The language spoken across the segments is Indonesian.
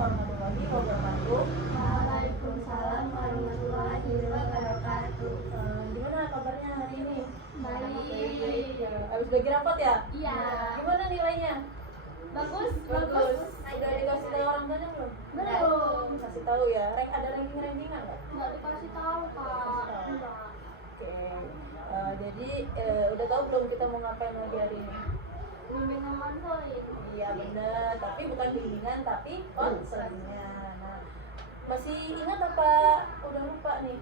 warahmatullahi wabarakatuh. Waalaikumsalam warahmatullahi wabarakatuh. Gimana kabarnya hari ini? Baik. Habis bagi rapat ya? Iya. Gimana nilainya? Bagus. Udah dikasih tahu orang tuanya belum? Belum. Kasih tahu ya. Ada ranking-rankingan nggak? Nggak dikasih tahu kak. Enggak. Oke. Jadi udah tahu belum kita mau ngapain lagi hari ini? Bimbingan konseling. Iya bener, tapi bukan bimbingan tapi konselingnya. Nah, masih ingat apa udah lupa nih?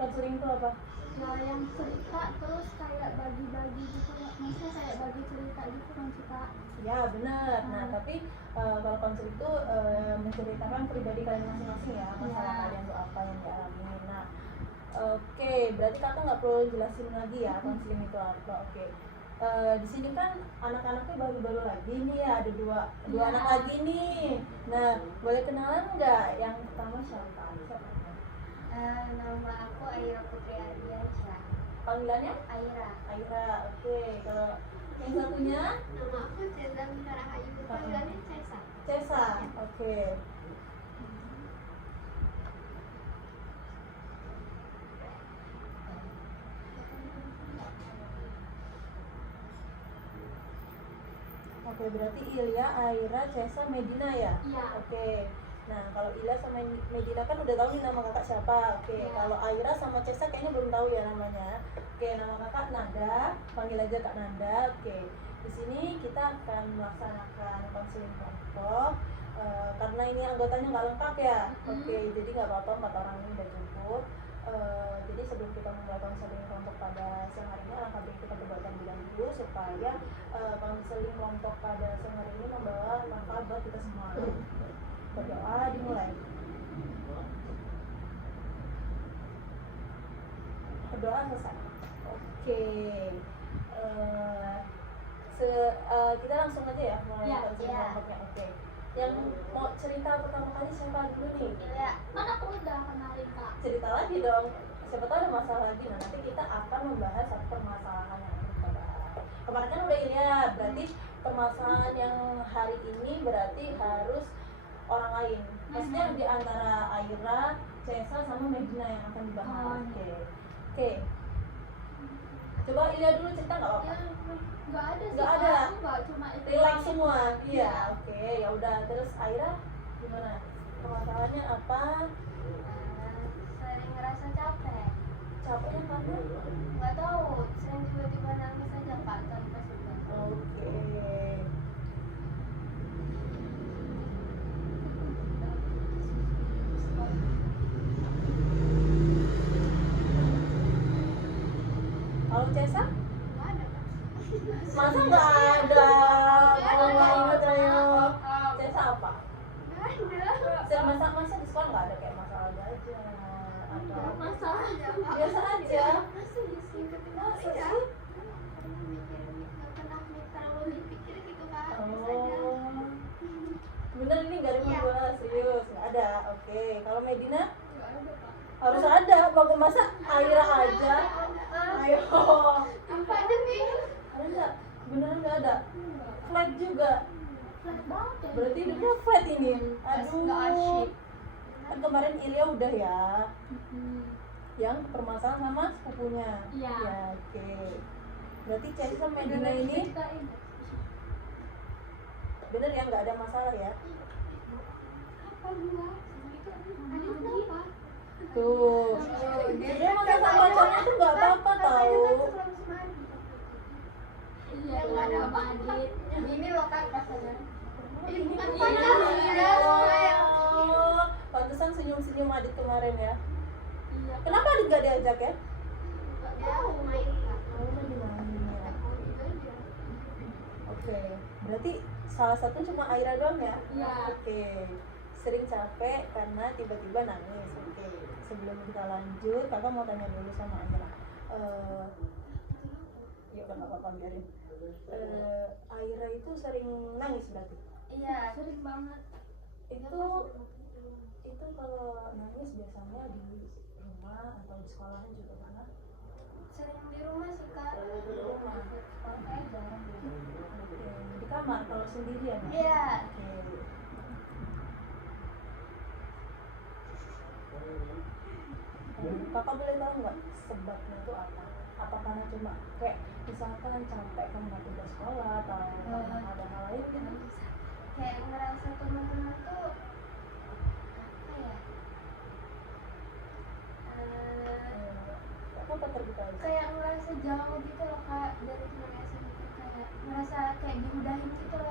Konseling itu apa? Nah, yang cerita terus kayak bagi-bagi gitu, maksudnya kayak bagi cerita gitu kan sih kak. Ya benar. Nah tapi kalau konseling itu menceritakan pribadi kalian masing-masing ya, masalah kalian tuh apa yang dialami. Nah oke, berarti kakak nggak perlu jelasin lagi ya konseling itu apa. Oke. Di sini kan anak-anaknya baru-baru lagi nih ya, ada dua anak lagi nih. Nah boleh kenalan nggak? Yang pertama siapa? Nama aku Aira Putri Ardiansyah. Panggilannya? Aira. Aira. Oke. Kalau yang satunya? Nama aku Ceza Mira Rahayu. Panggilannya Cesa. Cesa. Oke. Oke, berarti Ilya, Aira, Cesa, Medina ya? Iya. Oke. Nah, kalau Ilya sama Medina kan udah tahu nih nama kakak siapa. Oke, Iya. kalau Aira sama Cesa kayaknya belum tahu ya namanya. Oke, nama kakak Nanda, panggil aja Kak Nanda. Oke. Di sini kita akan melaksanakan konseling kelompok. Karena ini anggotanya nggak lengkap ya. Oke, jadi nggak apa-apa, 4 orang ini udah cukup. Jadi sebelum kita memulai konseling kelompok pada siang hari ini, alangkah baik kita berdoa terlebih dahulu supaya konseling kelompok pada siang hari ini membawa manfaat buat kita semua. Berdoa dimulai. Berdoa selesai. Oke. Kita langsung aja ya mulai konseling kelompoknya. Oke. Yang mau cerita pertama kali siapa dulu nih? Iya. Kan aku udah kenalin kak. Cerita lagi dong. Siapa tahu ada masalah lagi. Nah, nanti kita akan membahas satu permasalahan yang kita bahas. Kemarin kan udah ini ya, berarti permasalahan yang hari ini berarti harus orang lain. Maksudnya di antara Aira, Cesa sama Medina yang akan dibahas. Oke. Coba Ilya dulu cerita nggak apa-apa? Nggak ada sih. Nggak ada. Nggak cuma itu. Relax semua. Iya. Oke. Ya udah. Terus Aira gimana? Permasalahannya apa? Sering ngerasa capek. Capeknya karena? Nggak tahu. Sering tiba-tiba nangis aja kak tanpa sebab. Oke. Kalau Cesa? Nggak ada kak. Masa nggak ada? Kalau nggak ingat ayo. Cesa apa? Nggak ada. Masa di sekolah nggak ada kayak masalah gajah atau Masalah aja kak. biasa aja? Masih sih ketika Masa ya. sih? Nggak pernah terlalu dipikir gitu kak. Oh, bener ini nggak ada masalah serius, nggak ada. Oke, kalau Medina Nggak ada kak. harus ada. Bagus masa Aira aja. Ayo, Apa aja nih? ada nggak? Beneran nggak ada. Flat juga. Flat banget ya. Berarti hidupnya flat ini. Nggak Aduh. asyik. Kan kemarin Ilya udah ya. Yang permasalahan sama sepupunya. Iya. Ya, oke. Berarti Cesa sama Medina ini bener ya nggak ada masalah ya. Apa gua? Ada kenapa? Tuh. Dia makan sama pacarnya tuh nggak apa-apa tahu. Iya, nggak ada apa Adit. Ini loh kak rasanya. Ini bukan Iya. Oh, pantesan senyum-senyum Adit kemarin ya. Iya. Kenapa Adit nggak diajak ya? Nggak tahu main kak. Oh, lagi main ya. Oke, berarti salah satu cuma Aira doang ya? Iya. Oke, sering capek karena tiba-tiba nangis. Oke, sebelum kita lanjut, kakak mau tanya dulu sama Aira. Ya udah nggak apa-apa biarin. Aira itu sering nangis berarti? Iya, sering banget. Itu kalau nangis biasanya di rumah atau di sekolahan juga pernah? Sering di rumah sih kak. Di rumah. Kayak jarang gitu. Oke, di kamar kalau sendirian? Iya. Oke. Kakak boleh tahu nggak sebabnya itu apa? Apa karena cuma kayak misalkan capek kan nggak tugas sekolah atau karena ada hal lain gitu? Kayak ngerasa teman-teman tuh apa ya, Apa terkait? kayak ngerasa jauh gitu loh Kak dari teman SMP, kayak ngerasa kayak diudahin gitu loh.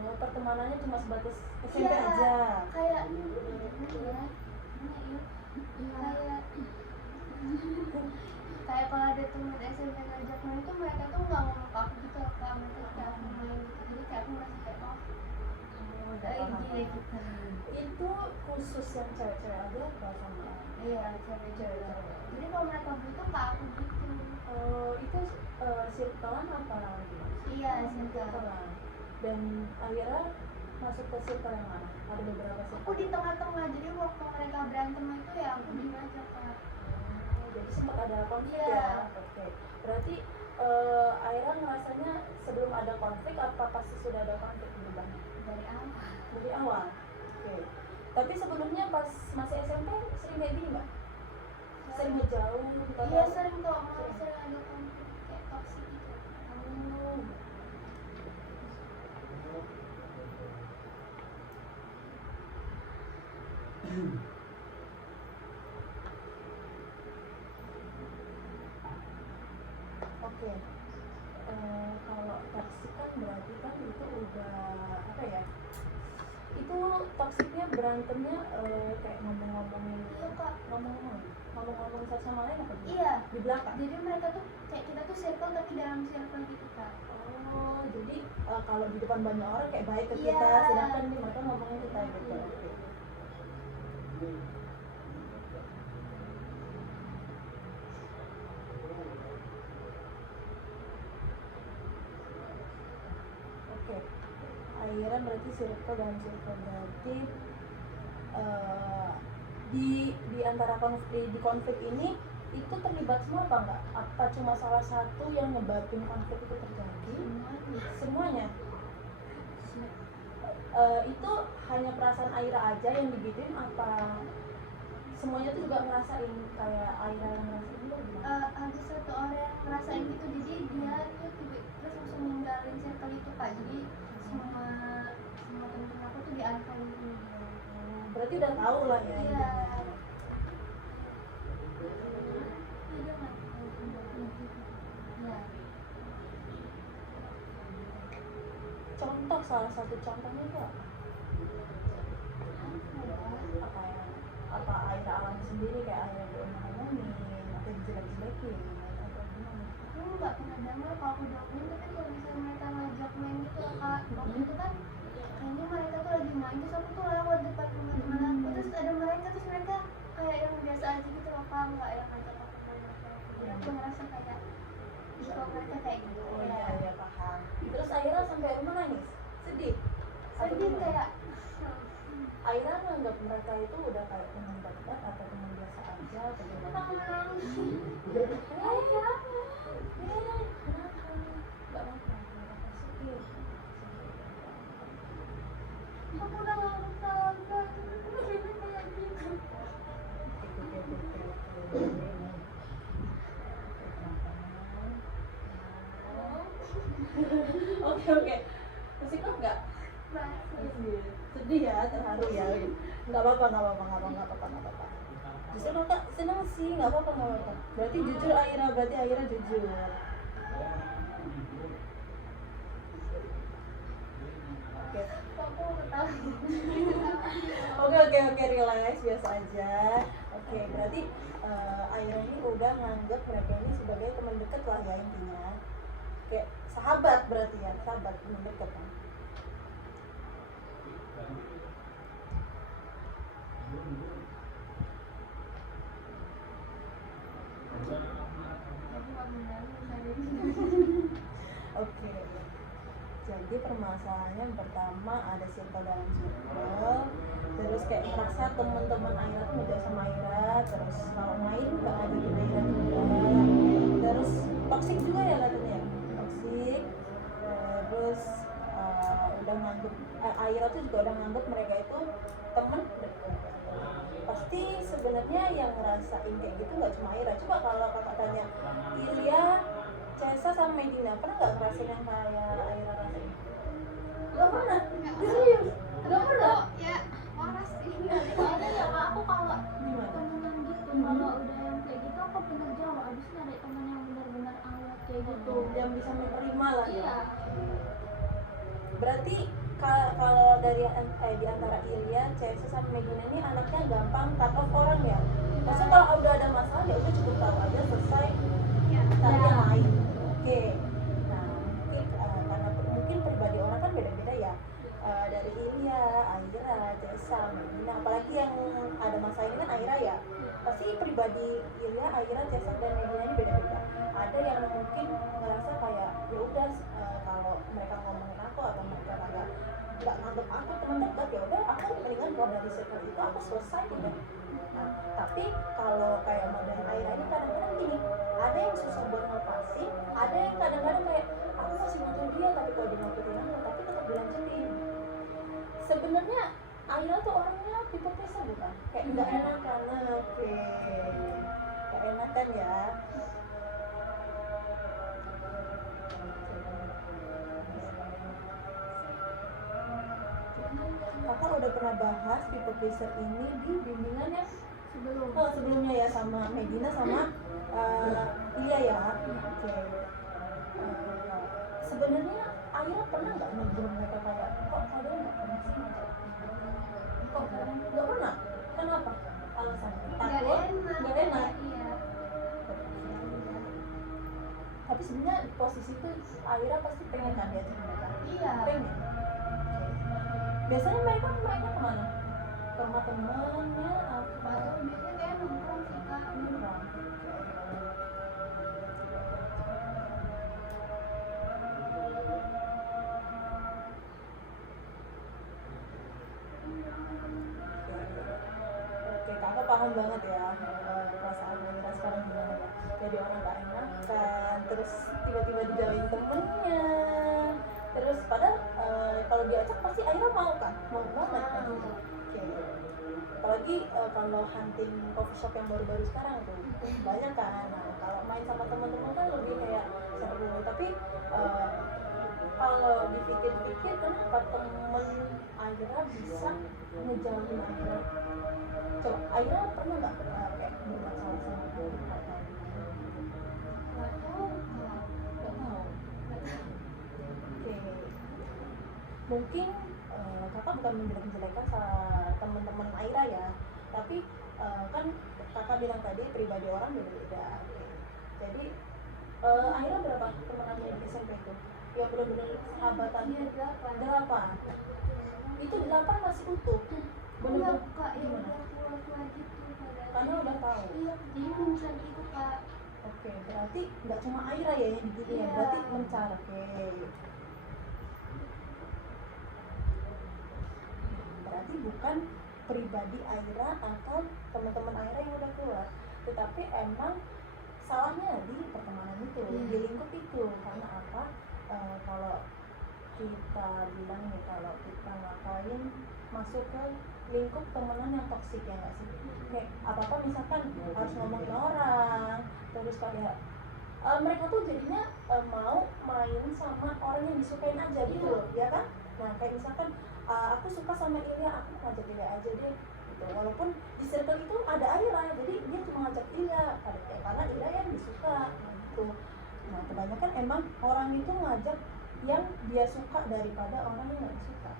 Oh, pertemanannya cuma sebatas SMP Iya, aja. kayak iya, kayak kayak kalau ada teman SMP ngajak main tuh mereka tuh nggak ngomong ke aku gitu loh Kak, mereka kayak aku main gitu, jadi kayak aku merasa kayak gitu. Itu khusus yang cewek-cewek aja apa sama? Iya, cewek-cewek. Jadi kalau mereka butuh ke aku gitu. Itu circle-an apa lagi? Iya, circle. Circle-an. Dan akhirnya masuk ke circle yang mana? Ada beberapa circle. Aku di tengah-tengah, jadi waktu mereka berantem itu ya aku diem aja Kak. Jadi sempat ada konflik Iya. ya? Oke. Berarti Aira ngerasanya sebelum ada konflik apa pasti sudah ada konflik berubahnya? Dari awal. Dari awal? Oke. Tapi sebelumnya pas masih SMP sering kayak gini nggak? Sering ngejauh? Iya sering kok, malah sering ada konflik kayak toksik gitu. Oh. Oke. Kalau toksik kan berarti kan itu udah apa ya? Itu toksiknya berantemnya kayak ngomong-ngomongin Iya Kak. ngomong-ngomong satu sama lain apa gitu? Iya. Di belakang. Jadi mereka tuh kayak kita tuh circle tapi dalam circle gitu Kak. Oh, jadi kalau di depan banyak orang kayak baik ke Iya. kita, sedangkan di mereka ngomongin kita gitu. Oke. Oke. Akhirnya berarti circle dan circle berarti di antara konflik ini itu terlibat semua apa enggak? Apa cuma salah satu yang nyebabin konflik itu terjadi? Semuanya. Itu hanya perasaan Aira aja yang digituin apa semuanya tuh juga ngerasain kayak Aira yang ngerasain itu gimana? Ada satu orang yang ngerasain gitu, jadi dia tuh terus langsung ninggalin circle itu Kak. Jadi semua teman-teman aku tuh dialihkan gitu. Berarti udah tahu lah ya. Iya. Contoh salah satu contohnya itu apa Aira alami sendiri kayak Aira diomongin atau dijelek-jelekin atau gimana? Aku nggak pernah dengar kalau aku dokumen, tapi kalau misalnya mereka ngajak main gitu loh Kak, waktu itu kan kayaknya mereka tuh lagi main, terus aku tuh lewat depan rumah teman aku, terus ada mereka, terus mereka kayak yang biasa aja gitu loh Kak, nggak yang ngajak aku main apa. Jadi aku ngerasa kayak kalau mereka kayak gitu. Oh iya paham. Terus Aira sampai rumah nangis, sedih. Sedih kayak Aira nganggap mereka itu udah kayak teman dekat atau teman biasa aja atau gimana? kenapa? Nggak apa-apa, sedih. Aku udah nggak bersabar. Kayak gitu. Oke. Masih kok nggak? Sedih ya, terharu ya. Nggak apa-apa. Justru kakak senang sih, nggak apa-apa. Berarti jujur Aira jujur. Oke. Aku ketawa. Oke, relax, biasa aja. Oke, berarti Aira ini udah nganggap mereka ini sebagai teman dekat lah ya intinya. Kayak sahabat berarti ya, sahabat teman dekat kan. Oke. Jadi permasalahannya yang pertama ada circle dalam circle, terus kayak merasa teman-teman Aira tuh udah sama Aira, terus kalau main nggak ngajakin Aira juga, terus toksik juga ya katanya, toksik, terus udah nganggep Aira tuh juga udah nganggep mereka itu teman dekat. pasti sebenarnya yang ngerasain kayak gitu nggak cuma Aira. Coba kalau kakak tanya Ilya, Cesa sama Medina, pernah nggak ngerasain yang kayak Aira rasain? Nggak pernah. Serius? Nggak pernah. Ya waras sih. Soalnya ya Kak, aku kalau Gimana? temenan gitu, kalau udah yang kayak gitu aku bener jauh. Abis nyari temen yang benar-benar awet kayak gitu. Yang bisa menerima lah ya. Iya. Berarti kalau dari di antara Ilya, Cesa sama Medina ini anaknya gampang cut off orang ya. Maksudnya kalau udah ada masalah ya udah cukup tahu aja selesai. Ya. Tapi Ya. yang lain, oke. Nah mungkin karena mungkin pribadi orang kan beda-beda ya. Dari Ilya, Aira, Cesa, Medina, apalagi yang ada masalah ini kan Aira ya. Pasti pribadi Ilya, Aira, Cesa dan Medina ini beda-beda. Ada yang mungkin ngerasa kayak ya udah kalau mereka ngomongin aku atau mereka nggak nganggep aku teman dekat, ya udah aku mendingan keluar dari circle itu, aku selesai udah. Nah, tapi kalau kayak model Aira ini kadang-kadang gini, ada yang susah buat ngelepasin, ada yang kadang-kadang kayak aku masih butuh dia tapi kalau dia ngakutin aku tapi tetap dilanjutin. Sebenarnya Aira tuh orangnya people pleaser bukan? Kayak nggak enakan, oke, nggak enakan ya. Kakak udah pernah bahas people pleaser ini di bimbingan yang sebelumnya ya sama Medina sama Ilya ya. Oke. Sebenarnya Aira pernah nggak negur mereka kayak kok kalian nggak pernah sih ngajak? Kok nggak pernah? Kenapa? Alasan takut, nggak enak. Iya. Tapi sebenarnya di posisi itu Aira pasti pengen kan diajak mereka. Iya. Pengen. Biasanya mereka kemana? Ke rumah temannya apa? Atau biasanya kayak nongkrong sih Kak. Nongkrong. Oke, kakak paham banget ya perasaan Aira sekarang gimana ya. Jadi orang gak enakan, terus tiba-tiba dijauhin temennya. Terus padahal kalau diajak pasti Aira mau kan? Mau banget kan? Oke. Apalagi kalau hunting coffee shop yang baru-baru sekarang tuh banyak kan. Nah, kalau main sama teman-teman kan lebih kayak seru. Tapi kalau dipikir-pikir kenapa temen Aira bisa ngejauhin Aira? Coba Aira pernah nggak kayak bermasalah sama dia? Nggak tahu Kak. Nggak tahu. Oke. Mungkin kakak bukan menjelek-jelekan sama teman-teman Aira ya, tapi kan kakak bilang tadi pribadi orang beda-beda. Oke. Jadi Aira berapa temenannya di SMP itu? Ya benar-benar sahabatan. Iya 8. 8. Itu 8 masih utuh. Enggak Benar-benar Kak, ya gimana? udah keluar gitu pada. Karena udah tahu. Iya, jadi mencari itu Kak. Oke, berarti nggak cuma Aira ya yang digini ya, Iya. berarti mencar. Oke. Berarti bukan pribadi Aira atau teman-teman Aira yang udah keluar, tetapi emang salahnya di pertemanan itu, di lingkup itu. Karena apa? Kalau kita bilang nih, kalau kita ngapain masuk ke lingkup temenan yang toksik ya nggak sih? Kayak apa-apa misalkan harus ngomongin orang, terus kayak mereka tuh jadinya mau main sama orang yang disukain aja gitu loh, ya kan? Nah kayak misalkan aku suka sama Ilya, aku ngajak Ilya aja deh gitu. Walaupun di circle itu ada Aira, jadi dia cuma ngajak Ilya karena Ilya yang disuka gitu. Nah kebanyakan emang orang itu ngajak yang dia suka daripada orang yang nggak suka.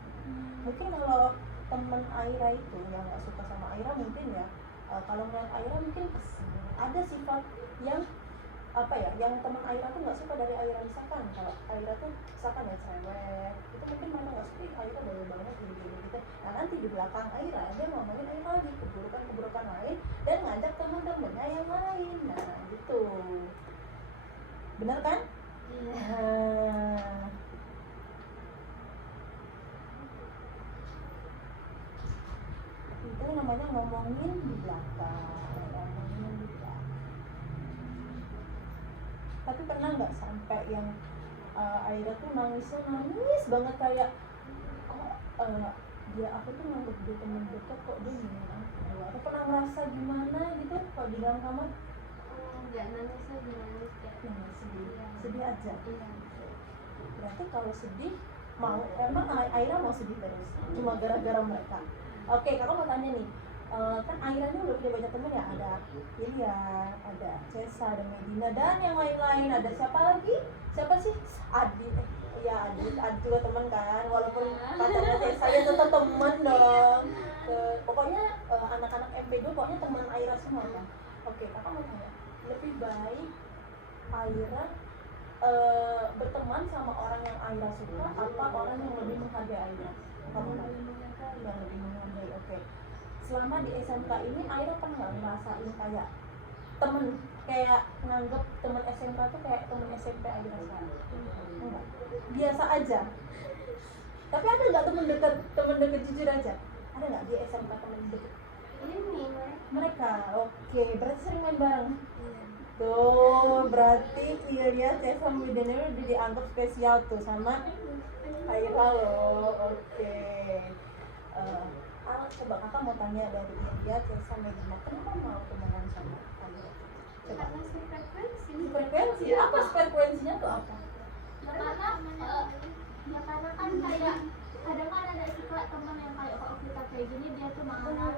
Mungkin kalau temen Aira itu yang nggak suka sama Aira mungkin ya, kalau ngeliat Aira mungkin ada sifat yang apa ya, yang teman Aira tuh nggak suka dari Aira. Misalkan kalau Aira tuh misalkan ya cewek, itu mungkin mereka nggak suka Aira bawel banget gini gitu. Nah nanti di belakang Aira dia ngomongin Aira lagi keburukan lain dan ngajak teman-temannya yang lain. Nah gitu, benar kan? Iya. Itu namanya ngomongin di belakang. Tapi pernah nggak sampai yang Aira tuh nangis banget kayak kok dia aku tuh nganggep dia teman dekat kok dia bilang aku pernah ngerasa gimana gitu kalau di dalam kamar Nggak nangis aja, nangis kayak nangis sedih Iya. sedih aja iya. berarti kalau sedih mau emang Aira mau sedih terus cuma gara-gara mereka. Oke, kakak mau tanya nih, kan Aira ini udah punya banyak temen ya, ada Ilya, ada Cesa, ada Medina dan yang lain-lain, ada siapa lagi? Siapa sih? Adi, ya Adi juga temen kan, walaupun pacarnya Cesa ya tetap temen dong. Pokoknya anak-anak MP2 pokoknya teman Aira semua kan. Oke, kakak mau tanya, lebih baik Aira berteman sama orang yang Aira suka apa orang yang lebih menghargai Aira? Kamu yang lebih menghargai. Oke. Selama di SMK ini Aira pernah nggak ngerasain kayak temen kayak nganggep temen SMK tuh kayak temen SMP Aira sekarang? Enggak. Biasa aja. Tapi ada nggak temen dekat jujur aja? Ada nggak di SMK temen deket? Ini Mereka. Oke. Berarti sering main bareng. iya. Tuh, berarti Ilya, Cesa, Medina udah dianggap spesial tuh sama Aira loh. Oke. Coba kakak mau tanya dari Ilya, Cesa, Medina, kenapa mau temenan sama Aira? Coba. Karena frekuensi. Frekuensi, apa frekuensinya tuh apa? Ya karena kan kayak kadang kan ada suka teman yang kayak kalau kita kayak gini dia tuh marah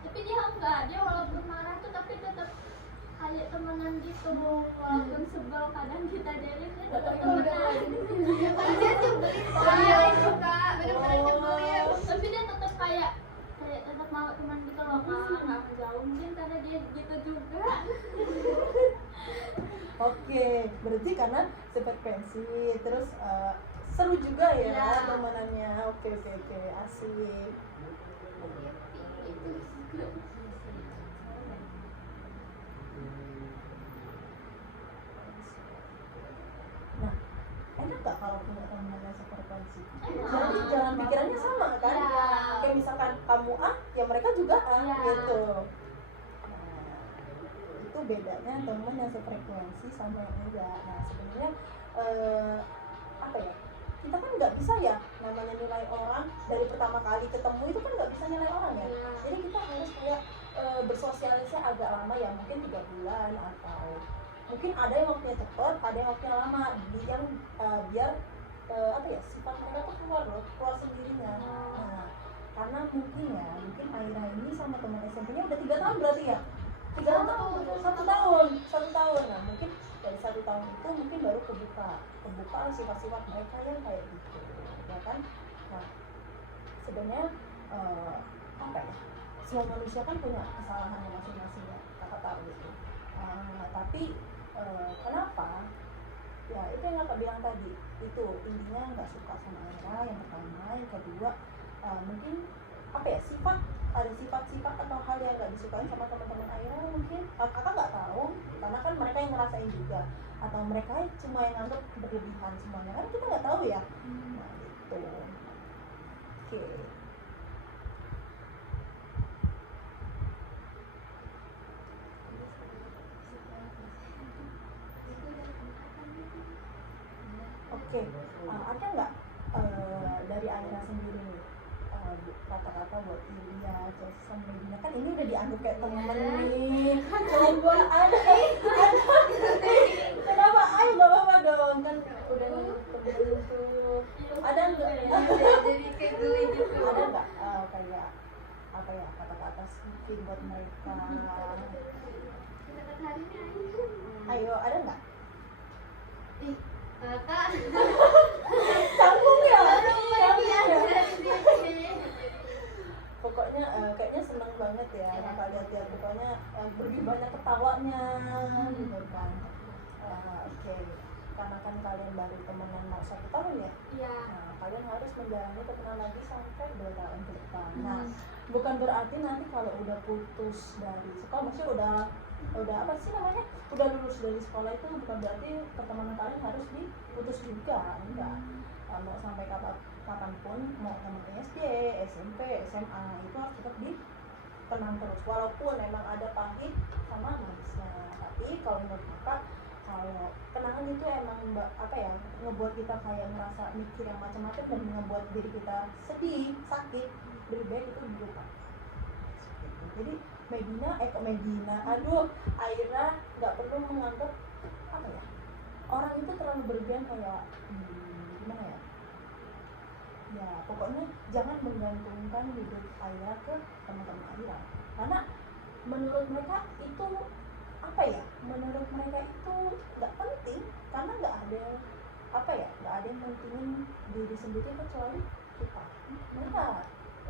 tapi dia enggak, dia walaupun marah tuh tapi tetap kayak temenan gitu, walaupun sebel kadang kita jadi dia tetap temenan. Dia nyebelin saya suka, bener-bener nyebelin. Tapi dia tetap kayak tetap mau teman gitu loh kak, nggak jauh mungkin karena dia gitu juga. Oke, berarti karena frekuensi, terus seru juga ya Ya. temenannya. Oke, asik. Nah, enak gak kalau punya teman yang sefrekuensi? Jadi jalan pikirannya sama kan? Ya. Kayak misalkan kamu A, ya mereka juga A Ya. gitu. Nah, itu bedanya teman yang sefrekuensi sama yang enggak. Nah, sebenarnya apa ya? Kita kan nggak bisa ya namanya nilai orang dari pertama kali ketemu itu kan nggak bisa nilai orang ya. Jadi kita harus kayak bersosialisasi agak lama ya, mungkin 3 bulan atau mungkin ada yang waktunya cepat, ada yang waktunya lama, yang biar apa ya sifat mereka tuh keluar sendirinya. Nah, karena mungkin Aira ini sama teman SMP-nya udah 3 tahun berarti ya, 1 tahun. Nah mungkin dari 1 tahun itu mungkin baru kebuka sifat-sifat mereka yang kayak gitu, ya kan? Nah sebenarnya apa ya? Semua manusia kan punya kesalahannya masing-masing ya, kakak tahu gitu. Tapi kenapa? Ya itu yang kakak bilang tadi, itu intinya nggak suka sama Aira yang pertama, yang kedua mungkin apa ya ada sifat-sifat atau hal yang nggak disukai sama teman-teman Aira mungkin kakak nggak tahu karena kan mereka yang ngerasain juga, atau mereka cuma yang nganggap berlebihan semuanya, kan kita nggak tahu ya. Nah gitu. Oke. Oke, ada nggak dari Aira sendiri nih kata-kata buat Ilya, Cesa, Medina, kan ini udah dianggap kayak temen nih. Coba ada kenapa? Ayo nggak apa-apa dong, kan udah temen tuh. Ada nggak? Jadi kayak geli gitu. Ada nggak kayak apa ya kata-kata sweet buat mereka? Kata-kata hari ini Ayo, ada nggak? ih kakak Canggung ya? iya. Pokoknya kayaknya seneng banget ya kakak lihat-lihat, pokoknya lebih banyak ketawanya gitu kan. Oke, karena kan kalian baru temenan mau 1 tahun ya. Iya. Nah, kalian harus menjalani perkenalan lagi sampai 2 tahun ke depan. Nah, bukan berarti nanti kalau udah putus dari sekolah, maksudnya udah apa sih namanya, udah lulus dari sekolah itu bukan berarti pertemanan kalian harus diputus juga, enggak. Mau sampai kapanpun, mau teman SD, SMP, SMA itu harus tetap dikenang terus, walaupun memang ada pahit sama manisnya. Tapi kalau menurut kakak kalau kenangan itu emang apa ya, ngebuat kita kayak ngerasa mikir yang macam-macam dan ngebuat diri kita sedih, sakit, lebih baik itu dilupakan. Jadi Medina, aduh, Aira nggak perlu menganggap apa ya, orang itu terlalu berlebihan kayak gimana ya, ya pokoknya jangan menggantungkan hidup Aira ke teman-teman Aira, karena menurut mereka itu apa ya, menurut mereka itu nggak penting, karena nggak ada apa ya, nggak ada yang pentingin diri sendiri kecuali kita. Mereka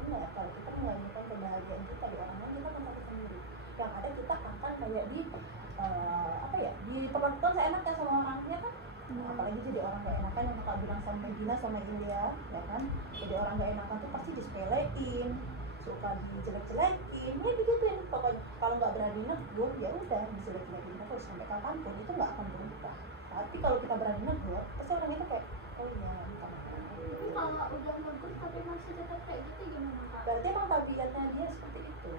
enggak, kalau kita menggantungkan kebahagiaan kita di orang lain, kita akan sakit sendiri. Yang ada kita akan kayak di apa ya, diperlakukan seenaknya sama orangnya kan. Apalagi jadi orang gak enakan yang kakak bilang sama Medina sama India, ya kan, jadi orang gak enakan tuh pasti disepelein, suka dijelek-jelekin, ya digituin pokoknya. Kalau nggak berani negur, ya udah dijelek-jelekin terus sampai kapanpun, itu nggak akan berubah. Tapi kalau kita berani negur, pasti orang itu kayak, oh iya, kita Kalau udah negur tapi masih tetap kayak gitu gimana kak? berarti emang tabiatnya dia seperti itu,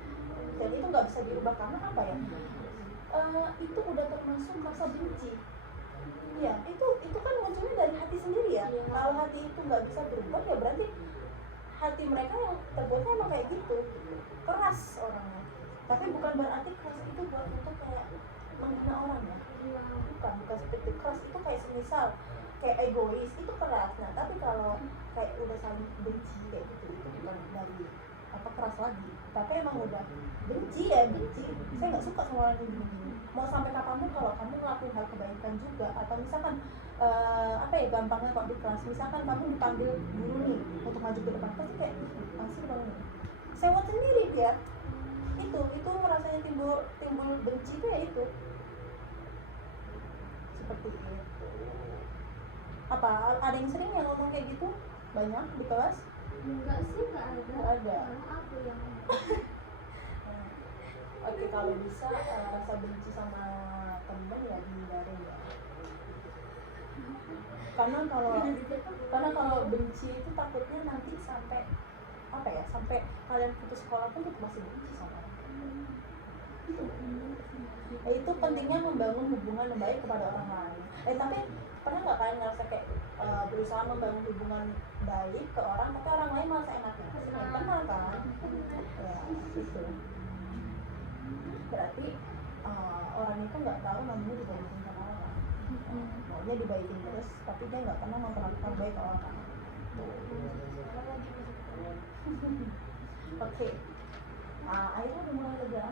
dan itu nggak bisa dirubah. Karena apa ya, itu udah termasuk rasa benci. Ya, itu kan munculnya dari hati sendiri ya. Kalau hati itu nggak bisa berubah, ya berarti hati mereka yang terbuatnya emang kayak gitu, keras orangnya. Tapi bukan berarti keras itu buat untuk kayak menghina orang ya. Bukan seperti itu. Keras itu kayak semisal kayak egois, itu keras. Nah, tapi kalau kayak udah saling benci kayak gitu, itu bukan dari apa keras lagi, tapi emang udah benci ya benci. Saya nggak suka sama orang yang begini. Mau sampai kapanpun kalau kamu ngelakuin hal kebaikan juga, atau misalkan apa ya, gampangnya kok di kelas, misalkan kamu dipanggil guru nih untuk maju ke depan, pasti kayak pasti banget nih sewot sendiri dia. Itu rasanya timbul benci itu ya itu seperti itu. Apa ada yang sering yang ngomong kayak gitu banyak di kelas? Enggak sih, enggak ada. Nggak ada. Malah aku yang Oke, kalau bisa rasa benci sama temen ya dihindarin ya. Karena kalau benci itu takutnya nanti sampai apa ya, sampai kalian putus sekolah pun itu masih benci sama orang. Itu pentingnya membangun hubungan yang baik kepada orang lain. Tapi pernah nggak kalian ngerasa kayak berusaha membangun hubungan baik ke orang, tapi orang lain malah enaknya? Pernah kan? Ya, itu. Berarti orang itu nggak tahu namanya dibaikin sama orang. Maunya dibaikin terus, tapi dia nggak pernah memperlakukan baik ke orang. Oke. Akhirnya udah mulai lega.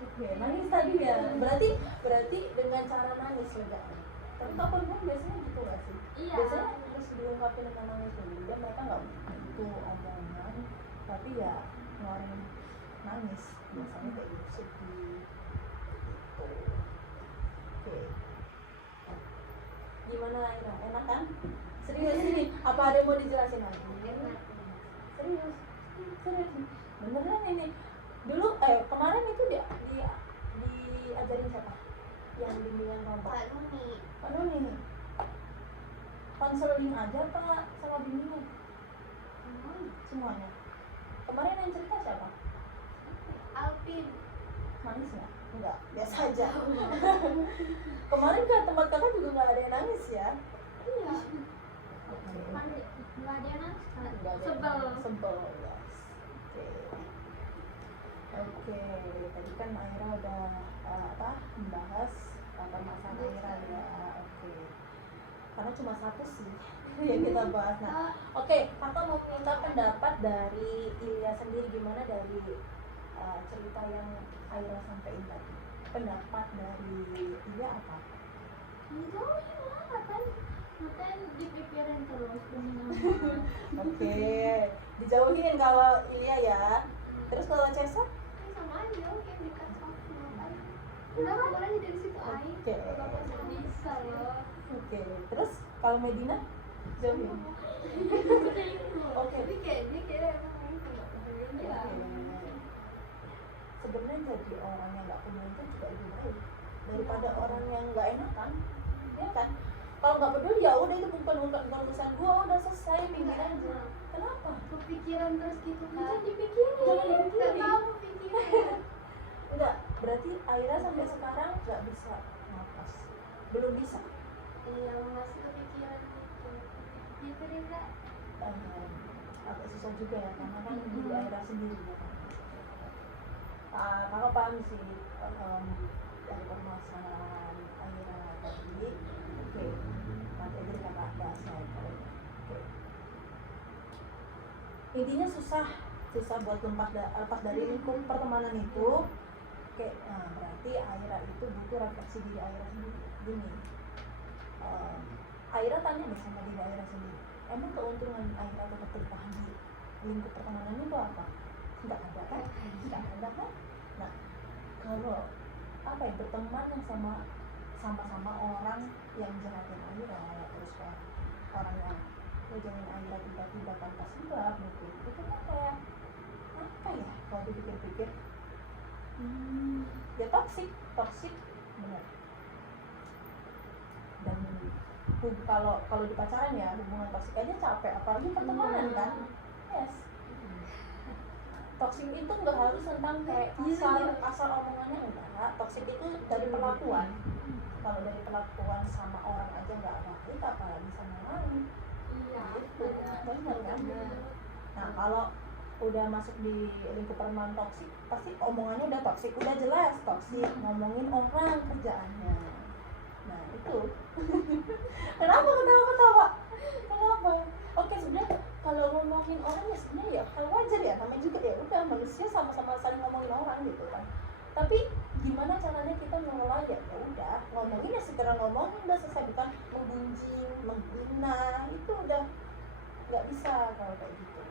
Oke, nangis tadi ya. Berarti dengan cara nangis lega. Tapi kapan pun biasanya gitu nggak sih? Iya. Biasanya harus diungkapin dengan nangis dulu. Dia mereka nggak butuh omongan, tapi ya ngeluarin nangis. Biasanya kayak gitu, sedih. Oke. Gimana Aira? Enak kan? Serius ini? Apa ada yang mau dijelasin lagi? Serius? Beneran ini? Dulu kemarin itu diajarin siapa? Yang bimbingan kelompok? Pak Nuni. Konseling aja Pak sama bimbingan? Semuanya. Kemarin yang cerita siapa? Alvin. Nangis nggak? Enggak, biasa aja. Kemarin ke tempat kakak juga nggak ada yang nangis ya? Iya. Oke. Nggak ada yang nangis kan? Nggak ada yang Sebel. nangis. Sebel, yes. Oke, tadi kan Aira udah membahas permasalahan Aira ya. Oke. Karena cuma satu sih yang kita bahas. Nah, oke, kakak mau minta pendapat dari Ilya sendiri, gimana dari cerita yang Aira sampaikan tadi. Pendapat dari Ilya apa? Dijauhin lah kan? Makanya dipikirin terus bener. Oke, dijauhin kalau Ilya ya. Terus kalau Cesa? Sama aja yang dekat sama kan. Udah kemarin dari situ aja. Oke. Bapak bisa loh. Oke, terus kalau Medina? Jauhin. Oke. Tapi kayak dia kira emang nggak peduli ya. Sebenarnya jadi orang yang nggak peduli itu juga lebih baik daripada orang yang nggak enakan, ya kan? Kalau nggak peduli ya udah, itu bukan urusan gua, udah selesai, pinggir aja. Kenapa? Kepikiran terus gitu kan. Jangan dipikirin. Jangan Nggak dipikirin. tahu pikiran. Enggak, berarti Aira sampai sekarang nggak bisa nafas. belum bisa. Iya, masih kepikiran gitu. Gitu deh Kak. Agak susah juga ya karena kan diri Aira sendiri ya kan. Kakak paham sih dari permasalahan Aira tadi. Oke, nanti aja kakak bahas ya. Oke. Intinya susah buat lepas dari lingkup pertemanan itu. Oke, nah berarti Aira itu butuh refleksi diri Aira sendiri. Gini, Aira tanya deh sama diri Aira sendiri, emang keuntungan Aira tetap bertahan di lingkup pertemanan itu apa? Nggak ada kan? Nggak ada kan? Nah, kalau apa ya, berteman yang sama-sama orang yang jahatin Aira, terus kayak orang yang ngejauhin Aira tiba-tiba tanpa sebab mungkin itu kan kayak apa ya, kalau dipikir-pikir ya toksik benar. Dan kalau di pacaran ya hubungan toksik aja capek, apalagi pertemanan kan. Yes, toksik itu nggak harus tentang kayak asal omongannya, enggak. Toksik itu dari perlakuan. Kalau dari perlakuan sama orang aja nggak baik, apalagi sama lain. Iya, Gitu, benar kan? Nah, kalau udah masuk di lingkup pertemanan toksik, pasti omongannya udah toksik, udah jelas toksik, ngomongin orang kerjaannya. Nah itu kenapa ketawa? Kenapa? Oke, sebenarnya kalau ngomongin orang ya sebenarnya ya hal wajar ya, namanya juga ya udah manusia sama-sama saling ngomongin orang gitu kan. Tapi gimana caranya kita mengelola ya udah ngomongin ya segera ngomongin, udah selesai, bukan menggunjing, menghina, itu udah nggak bisa kalau kayak gitu.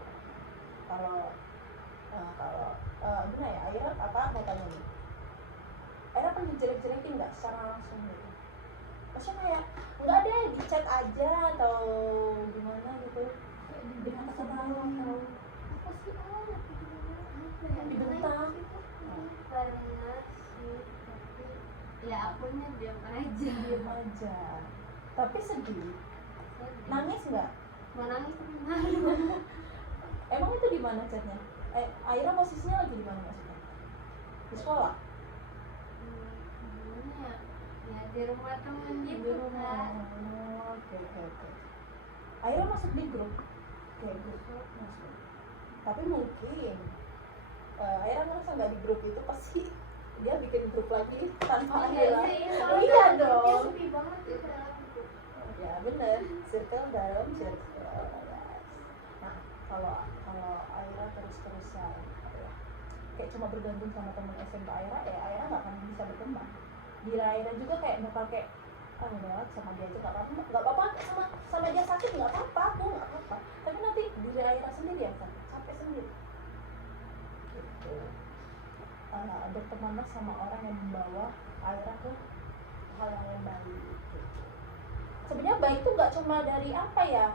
Kalau gimana ya, Aira apa mau tanya nih, Aira pernah dijelek-jelekin nggak secara langsung gitu? Maksudnya kayak nggak deh di chat aja atau gimana gitu, di kata-kata atau apa sih dibentak? Pernah sih, tapi ya akunya diam aja. Diam aja. Tapi sedih, nangis nggak? Mau nangis tapi malu. Emang itu di mana chatnya? Aira posisinya lagi di mana maksudnya? Di sekolah? Gimana ya? Ya di rumah temen Di gitu rumah. Kak. Oke. Aira masuk di grup, kayak grup masuk. Tapi mungkin Aira merasa nggak di grup itu, pasti dia bikin grup lagi tanpa Aira. Iya dong. Dia sepi banget ya dalam grup. Ya bener, circle dalam circle. Nah, kalau Aira terus-terusan apa ya, kayak cuma bergantung sama teman SMP Aira, ya Aira nggak akan bisa berkembang. Diri Aira juga kayak bakal kayak udah sama dia aja nggak apa-apa, sama dia sakit nggak apa-apa, aku nggak apa-apa. Tapi nanti diri Aira sendiri yang sakit, capek sendiri. Gitu. Bertemanlah sama orang yang membawa Aira ke hal yang baik. Gitu. Sebenarnya baik itu nggak cuma dari apa ya,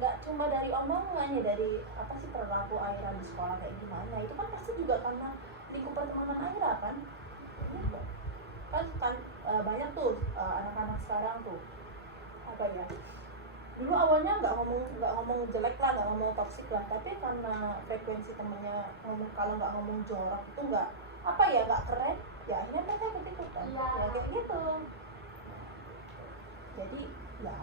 nggak cuma dari omongannya, dari apa sih perilaku Aira di sekolah kayak gimana, itu kan pasti juga karena lingkup pertemanan Aira kan. Gitu. kan banyak tuh anak-anak sekarang tuh apa ya, dulu awalnya nggak ngomong jelek lah, nggak ngomong toksik lah, tapi karena frekuensi temennya ngomong, kalau nggak ngomong jorok itu nggak apa ya, nggak keren ya, akhirnya mereka ikut-ikutan. Iya. Ya kayak gitu. Jadi ya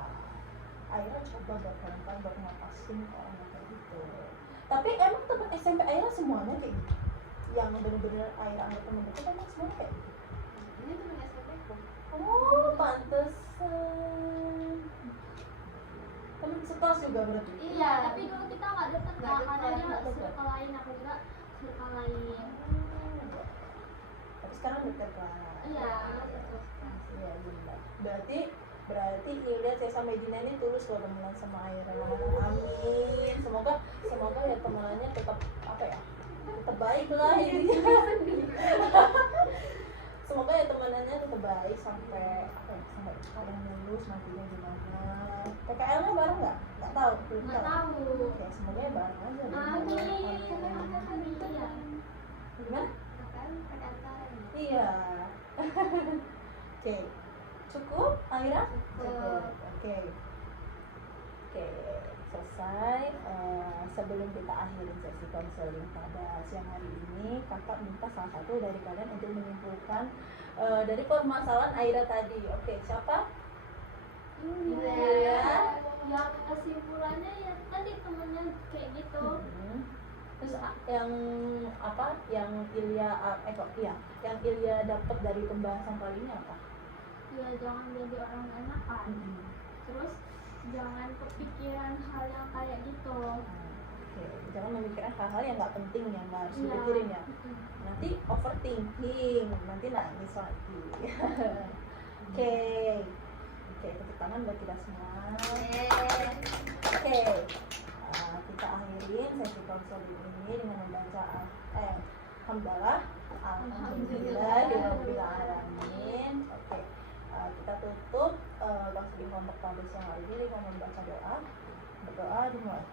Aira coba buat pelan-pelan buat ngatasin orang kayak gitu. Tapi emang teman SMP Aira semuanya kayak gitu, yang bener-bener Aira anggap temen dekat emang semuanya kayak gitu. Ini temen SMP ku. Oh, pantesan. Temen sekelas juga berarti? Iya, tapi dulu kita nggak deket Nggak Kak, karena deket, dia nggak deket. circle lain, aku juga circle lain. Tapi sekarang deket lah. Iya. Iya benar. Berarti Nilda, Cesa, Medina ini tulus loh temenan sama Aira. Amin. Semoga ya temenannya tetap apa ya? Tetap baik lah ini. Semoga ya temenannya tetap baik sampai apa ya? Sampai kalian lulus nantinya gimana? PKL-nya bareng nggak? Nggak tahu. Belum Nggak tahu. tahu. Ya semoga ya bareng aja. Amin. Gimana? Kan pendaftaran ya. Iya. Oke. Cukup, Aira? Cukup. Oke. selesai. Sebelum kita akhirin sesi konseling pada siang hari ini, kakak minta salah satu dari kalian untuk menyimpulkan dari permasalahan Aira tadi. Oke, siapa? Iya. Yang kesimpulannya ya tadi temennya kayak gitu. Terus yang apa? Yang yang Ilya dapat dari pembahasan kali ini apa? Ya jangan jadi orang enakan. Terus jangan kepikiran hal yang kayak gitu. Oke, jangan memikirkan hal-hal yang nggak penting yang nggak harus Iya. dipikirin ya. Nanti overthinking, nanti nangis lagi. Oke, tepuk tangan buat kita semua. Oke, kita akhirin sesi konseling ini dengan membaca Alhamdulillah alamin. Oke, kita tutup langsung di kelompok pada siang hari ini dengan membaca doa. Berdoa dimulai.